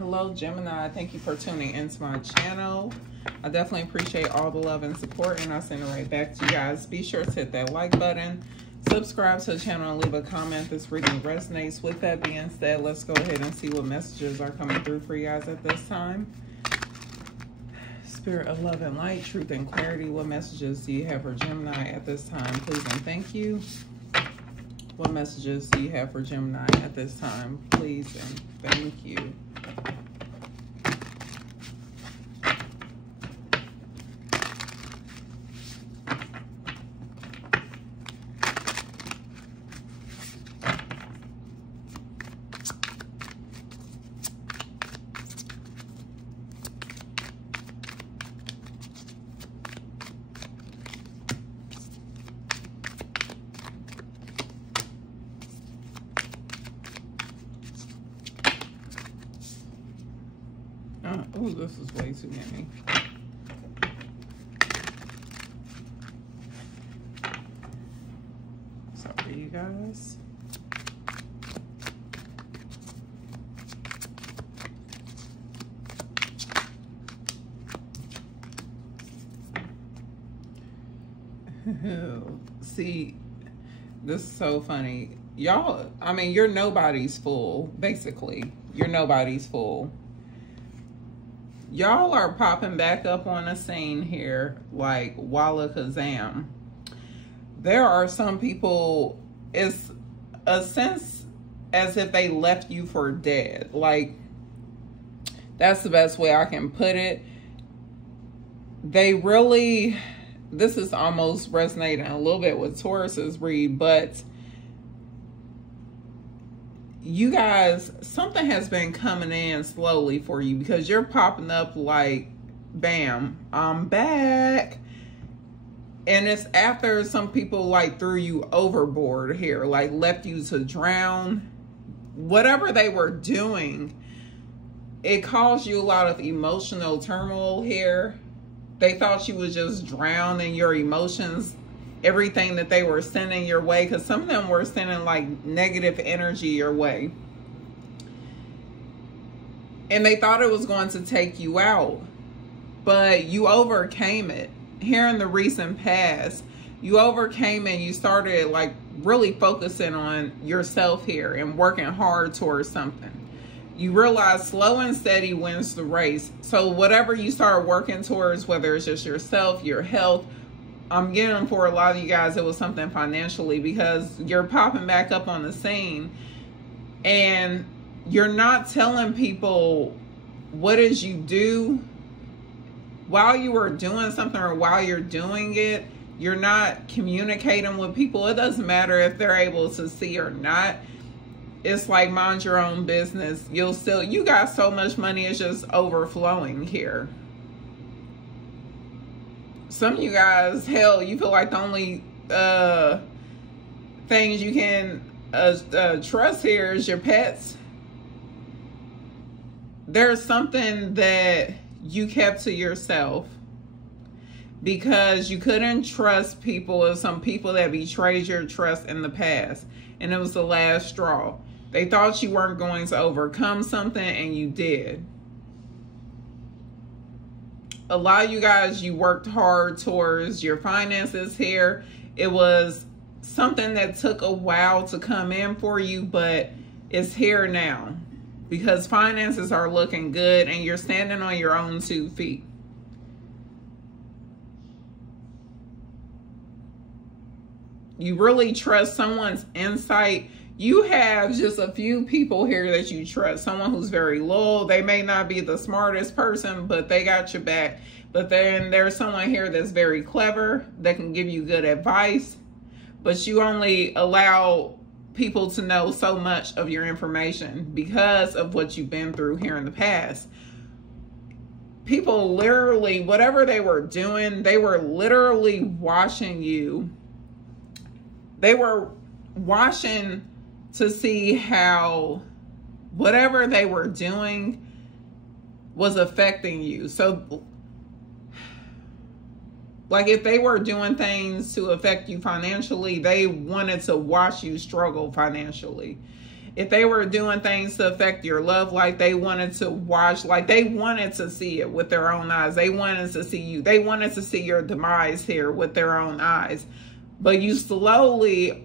Hello, Gemini. Thank you for tuning into my channel. I definitely appreciate all the love and support, and I'll send it right back to you guys. Be sure to hit that like button, subscribe to the channel, and leave a comment if this reading resonates. With that being said, let's go ahead and see what messages are coming through for you guys at this time. Spirit of love and light, truth and clarity. What messages do you have for Gemini at this time? Please and thank you. What messages do you have for Gemini at this time? Please and thank you. Oh, this is way too many. Sorry, you guys. See, this is so funny. Y'all, I mean, you're nobody's fool, basically. You're nobody's fool. Y'all are popping back up on the scene here like Walla Kazam. There are some people, it's a sense as if they left you for dead. Like, that's the best way I can put it. They really, this is almost resonating a little bit with Taurus's read, but you guys, something has been coming in slowly for you because you're popping up like, bam, I'm back. And it's after some people like threw you overboard here, like left you to drown. Whatever they were doing, it caused you a lot of emotional turmoil here. They thought you would just drown in your emotions, everything that they were sending your way, because some of them were sending like negative energy your way. And they thought it was going to take you out, but you overcame it. Here in the recent past, you overcame it and you started like really focusing on yourself here and working hard towards something. You realize slow and steady wins the race. So whatever you start working towards, whether it's just yourself, your health, I'm getting for a lot of you guys, it was something financially, because you're popping back up on the scene and you're not telling people what is you do while you were doing something, or while you're doing it. You're not communicating with people. It doesn't matter if they're able to see or not. It's like, mind your own business. You'll still, you got so much money, it's just overflowing here. Some of you guys, hell, you feel like the only things you can trust here is your pets. There's something that you kept to yourself because you couldn't trust people. Or some people that betrayed your trust in the past, and it was the last straw. They thought you weren't going to overcome something, and you did. A lot of you guys, you worked hard towards your finances here. It was something that took a while to come in for you, but it's here now because finances are looking good and you're standing on your own 2 feet. You really trust someone's insight. You have just a few people here that you trust. Someone who's very loyal. They may not be the smartest person, but they got your back. But then there's someone here that's very clever, that can give you good advice. But you only allow people to know so much of your information because of what you've been through here in the past. People literally, whatever they were doing, they were literally watching you. They were watching to see how whatever they were doing was affecting you. So like if they were doing things to affect you financially, they wanted to watch you struggle financially. If they were doing things to affect your love life, they wanted to watch, like they wanted to see it with their own eyes. They wanted to see you. They wanted to see your demise here with their own eyes. But you slowly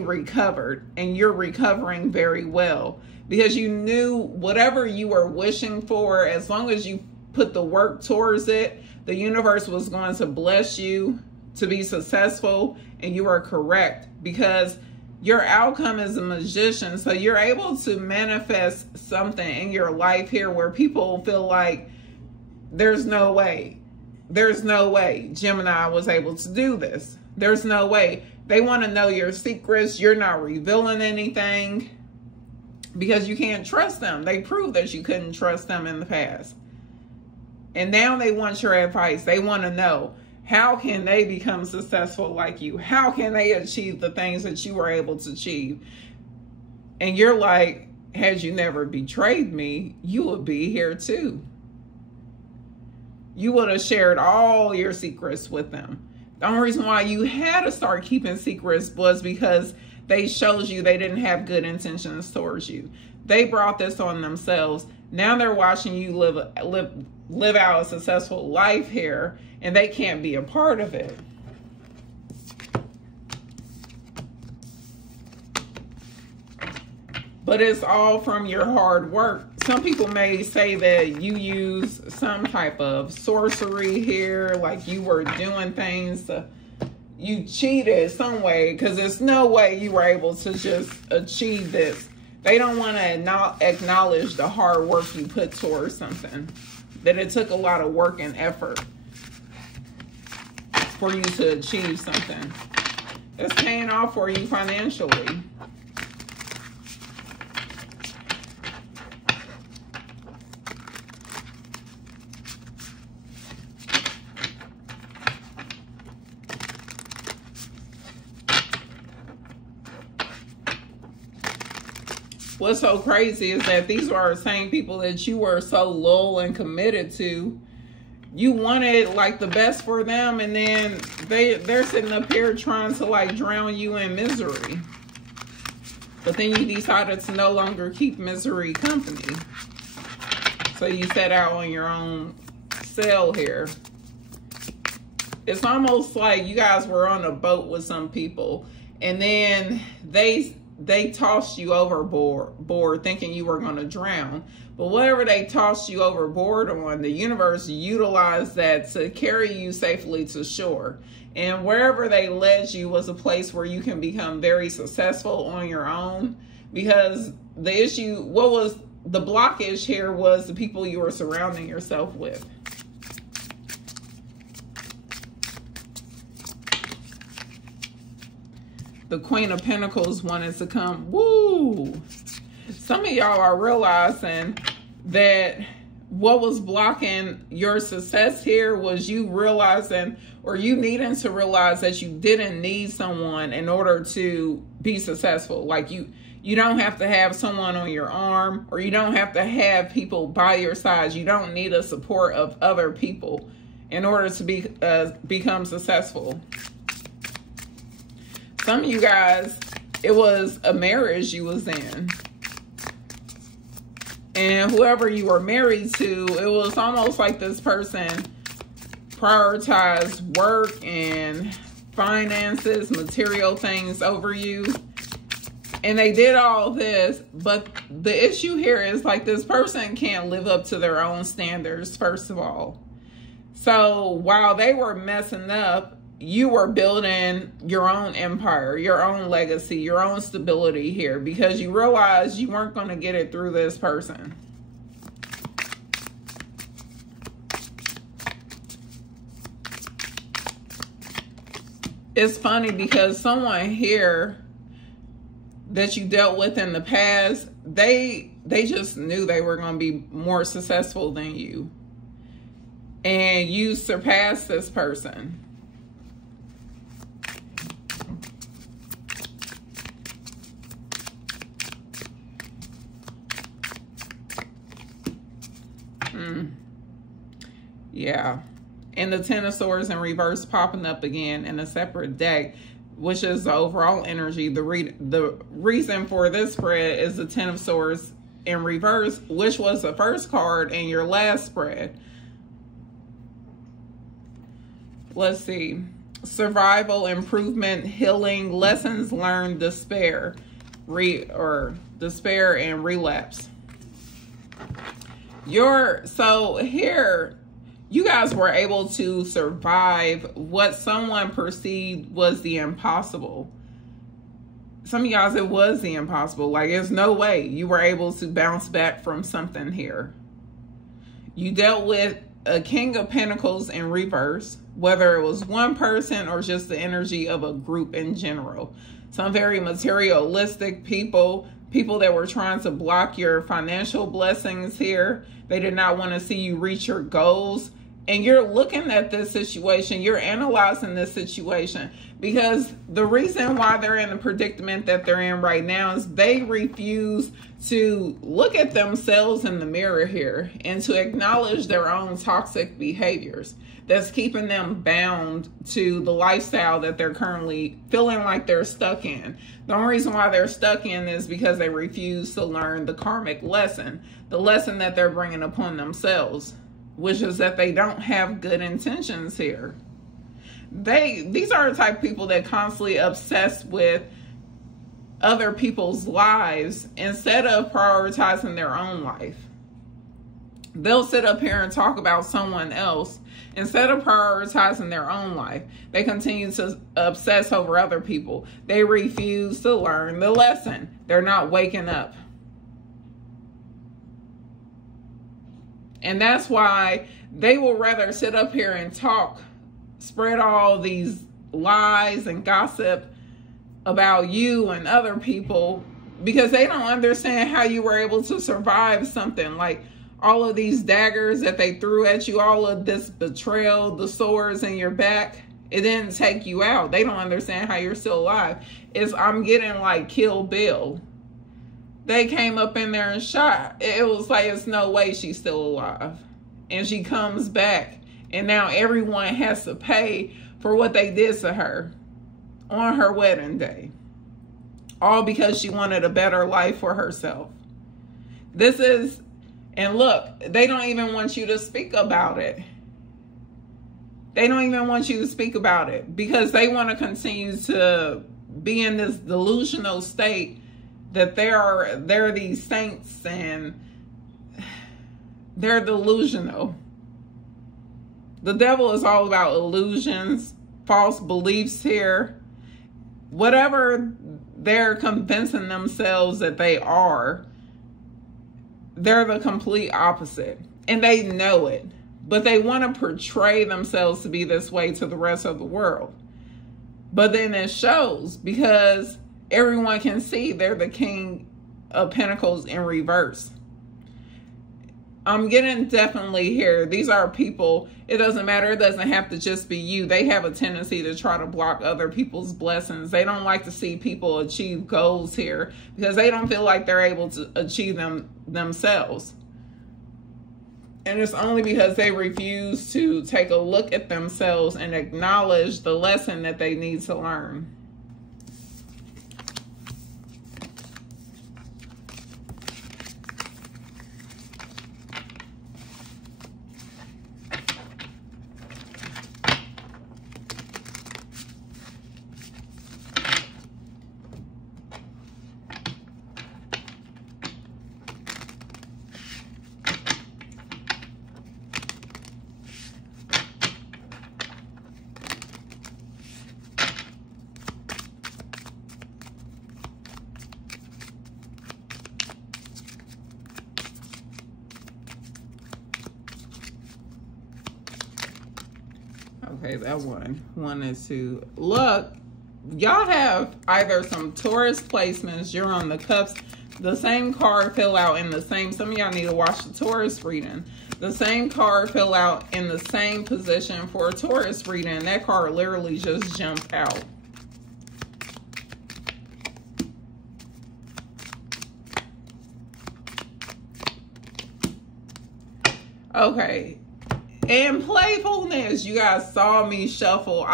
recovered, and you're recovering very well, because you knew whatever you were wishing for, as long as you put the work towards it, the universe was going to bless you to be successful. And you are correct, because your outcome is a magician. So you're able to manifest something in your life here where people feel like there's no way Gemini was able to do this. There's no way. They want to know your secrets. You're not revealing anything because you can't trust them. They proved that you couldn't trust them in the past. And now they want your advice. They want to know, how can they become successful like you? How can they achieve the things that you were able to achieve? And you're like, had you never betrayed me, you would be here too. You would have shared all your secrets with them. The only reason why you had to start keeping secrets was because they showed you they didn't have good intentions towards you. They brought this on themselves. Now they're watching you live out a successful life here, and they can't be a part of it. But it's all from your hard work. Some people may say that you use some type of sorcery here, like you were doing things, you cheated some way, because there's no way you were able to just achieve this. They don't want to acknowledge the hard work you put towards something, that it took a lot of work and effort for you to achieve something. It's paying off for you financially. What's so crazy is that these are the same people that you were so loyal and committed to. You wanted like the best for them, and then they're sitting up here trying to like drown you in misery. But then you decided to no longer keep misery company. So you set out on your own sail here. It's almost like you guys were on a boat with some people, and then they tossed you overboard thinking you were going to drown. But whatever they tossed you overboard on, the universe utilized that to carry you safely to shore. And wherever they led you was a place where you can become very successful on your own. Because the issue, what was the blockage here, was the people you were surrounding yourself with. The Queen of Pentacles wanted to come. Woo! Some of y'all are realizing that what was blocking your success here was you realizing, or you needing to realize, that you didn't need someone in order to be successful. Like you don't have to have someone on your arm, or you don't have to have people by your side. You don't need the support of other people in order to become successful. Some of you guys, it was a marriage you was in. And whoever you were married to, it was almost like this person prioritized work and finances, material things over you. And they did all this, but the issue here is like this person can't live up to their own standards, first of all. So while they were messing up, you were building your own empire, your own legacy, your own stability here, because you realized you weren't going to get it through this person. It's funny because someone here that you dealt with in the past, they just knew they were going to be more successful than you. And you surpassed this person. Yeah. And the Ten of Swords in reverse popping up again in a separate deck. which is the overall energy. The reason for this spread is the Ten of Swords in reverse, which was the first card in your last spread. Let's see. Survival, improvement, healing, lessons learned, despair, despair and relapse. So here, you guys were able to survive what someone perceived was the impossible. Some of you guys, it was the impossible. Like, there's no way you were able to bounce back from something here. You dealt with a King of Pentacles in reverse, whether it was one person or just the energy of a group in general. Some very materialistic people that were trying to block your financial blessings here. They did not want to see you reach your goals. And you're looking at this situation, you're analyzing this situation, because the reason why they're in the predicament that they're in right now is they refuse to look at themselves in the mirror here and to acknowledge their own toxic behaviors that's keeping them bound to the lifestyle that they're currently feeling like they're stuck in. The only reason why they're stuck in is because they refuse to learn the karmic lesson, the lesson that they're bringing upon themselves, which is that they don't have good intentions here. These are the type of people that constantly obsess with other people's lives instead of prioritizing their own life. They'll sit up here and talk about someone else instead of prioritizing their own life. They continue to obsess over other people. They refuse to learn the lesson. They're not waking up. And that's why they will rather sit up here and talk, spread all these lies and gossip about you and other people, because they don't understand how you were able to survive something like all of these daggers that they threw at you, all of this betrayal, the swords in your back. It didn't take you out. They don't understand how you're still alive. I'm getting like Kill Bill. They came up in there and shot. It was like, it's no way she's still alive. And she comes back. And now everyone has to pay for what they did to her on her wedding day. All because she wanted a better life for herself. And look, they don't even want you to speak about it. They don't even want you to speak about it because they want to continue to be in this delusional state that they're these saints and they're delusional. The devil is all about illusions, false beliefs here. Whatever they're convincing themselves that they are, they're the complete opposite. And they know it. But they want to portray themselves to be this way to the rest of the world. But then it shows because everyone can see they're the King of Pentacles in reverse. I'm getting definitely here. These are people, it doesn't matter. It doesn't have to just be you. They have a tendency to try to block other people's blessings. They don't like to see people achieve goals here because they don't feel like they're able to achieve them themselves. And it's only because they refuse to take a look at themselves and acknowledge the lesson that they need to learn. Okay, that one is to look. Y'all have either some Taurus placements, you're on the cups, the same card fell out in the same, some of y'all need to watch the Taurus reading. The same card fell out in the same position for a Taurus reading. And that card literally just jumped out. Okay. And playfulness, you guys saw me shuffle.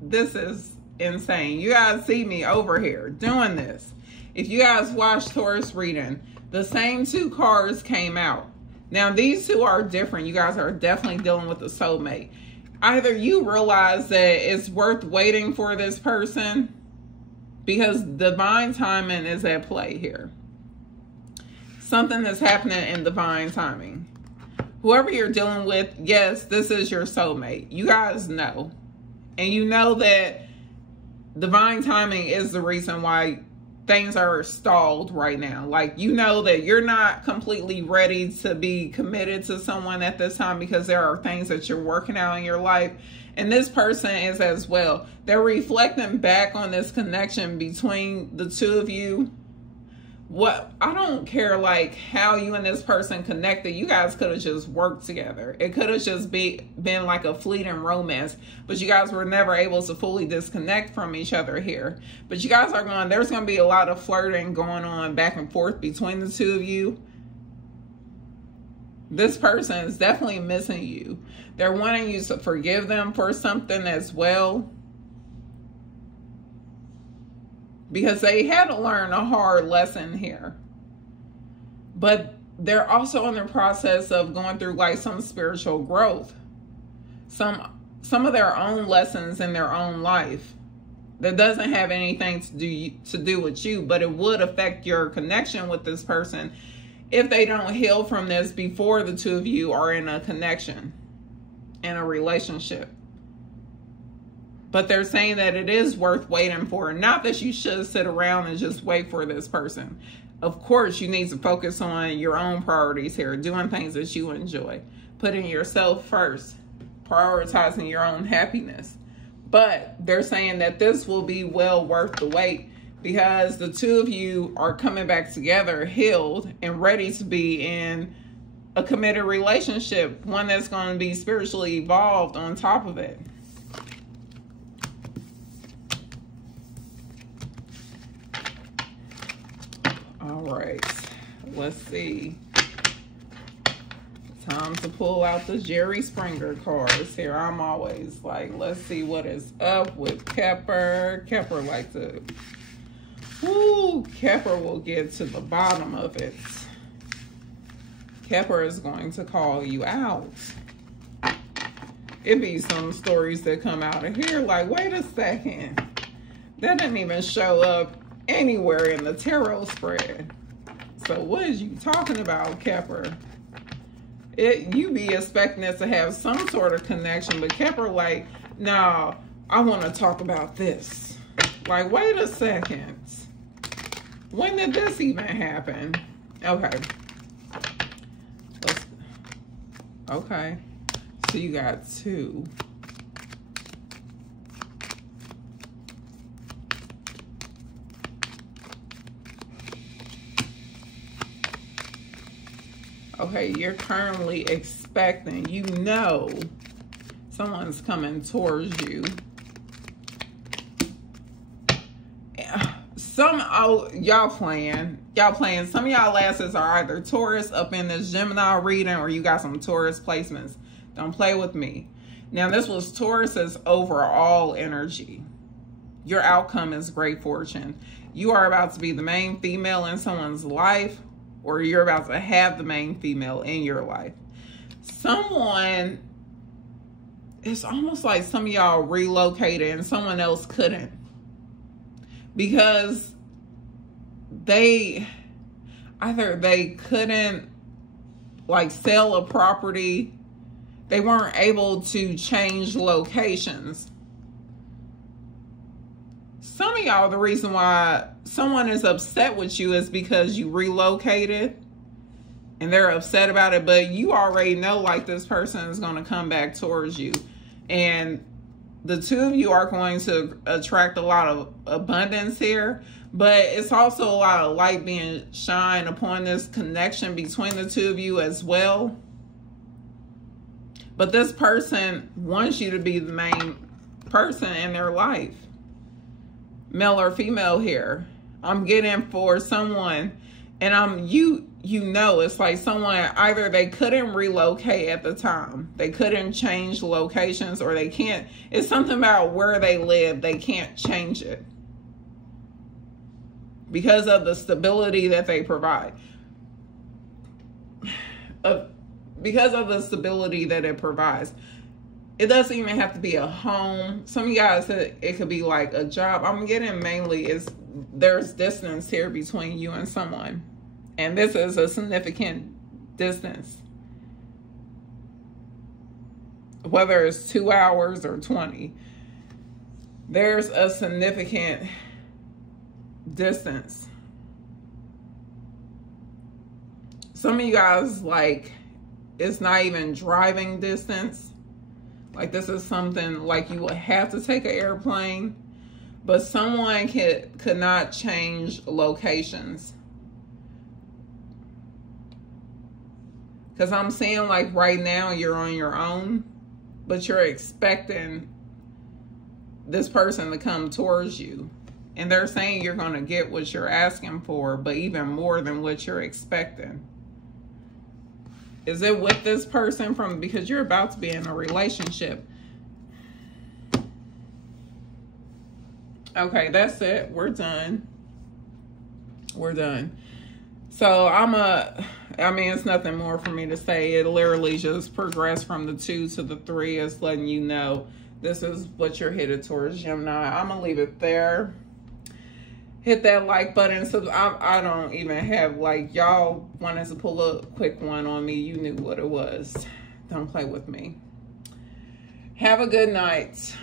This is insane. You guys see me over here doing this. If you guys watch Taurus reading, the same two cards came out. Now, these two are different. You guys are definitely dealing with a soulmate. Either you realize that it's worth waiting for this person because divine timing is at play here. Something is happening in divine timing. Whoever you're dealing with, yes, this is your soulmate. You guys know. And you know that divine timing is the reason why things are stalled right now. Like, you know that you're not completely ready to be committed to someone at this time because there are things that you're working out in your life. And this person is as well. They're reflecting back on this connection between the two of you. I don't care like how you and this person connected. You guys could have just worked together. It could have just been like a fleeting romance, but you guys were never able to fully disconnect from each other here. But you guys are there's going to be a lot of flirting going on back and forth between the two of you. This person is definitely missing you. They're wanting you to forgive them for something as well, because they had to learn a hard lesson here. But they're also in the process of going through like some spiritual growth. Some of their own lessons in their own life that doesn't have anything to do with you, but it would affect your connection with this person if they don't heal from this before the two of you are in a connection, in a relationship. But they're saying that it is worth waiting for. Not that you should sit around and just wait for this person. Of course, you need to focus on your own priorities here, doing things that you enjoy, putting yourself first, prioritizing your own happiness. But they're saying that this will be well worth the wait because the two of you are coming back together, healed and ready to be in a committed relationship, one that's going to be spiritually evolved on top of it. All right, let's see. Time to pull out the Jerry Springer cards here. I'm always like, let's see what is up with Kepler. Kepler like to, Kepler will get to the bottom of it. Kepler is going to call you out. It be some stories that come out of here like, wait a second. That didn't even show up anywhere in the tarot spread. So what is you talking about, Kepler? You be expecting us to have some sort of connection, but Kepler like, no, I want to talk about this. Like, wait a second. When did this even happen? Okay. Okay. So you got two. Okay, you're currently expecting, you know, someone's coming towards you. Y'all playing. Some of y'all asses are either Taurus up in this Gemini reading or you got some Taurus placements. Don't play with me. Now, this was Taurus's overall energy. Your outcome is great fortune. You are about to be the main female in someone's life, or you're about to have the main female in your life. Someone, it's almost like some of y'all relocated and someone else couldn't. Because either they couldn't like sell a property, they weren't able to change locations. Some of y'all, the reason why someone is upset with you is because you relocated and they're upset about it, but you already know like this person is going to come back towards you. And the two of you are going to attract a lot of abundance here, but it's also a lot of light being shined upon this connection between the two of you as well. But this person wants you to be the main person in their life. Male or female here. I'm getting for someone, and you you know, it's like someone, either they couldn't relocate at the time, they couldn't change locations, or they can't, it's something about where they live, they can't change it because of the stability that they provide. Because of the stability that it provides. It doesn't even have to be a home. Some of you guys said it could be like a job. I'm getting mainly is there's distance here between you and someone. And this is a significant distance. Whether it's 2 hours or 20. There's a significant distance. Some of you guys, like, it's not even driving distance. Like, this is something like you would have to take an airplane, but someone could not change locations. Because I'm saying, like, right now you're on your own, but you're expecting this person to come towards you. And they're saying you're going to get what you're asking for, but even more than what you're expecting. Is it with this person because you're about to be in a relationship? Okay, that's it. We're done. We're done. So I mean, it's nothing more for me to say. It literally just progressed from the 2 to the 3. It's letting you know this is what you're headed towards, Gemini. I'm going to leave it there. Hit that like button. So I don't even have, like, y'all wanted to pull a quick one on me. You knew what it was. Don't play with me. Have a good night.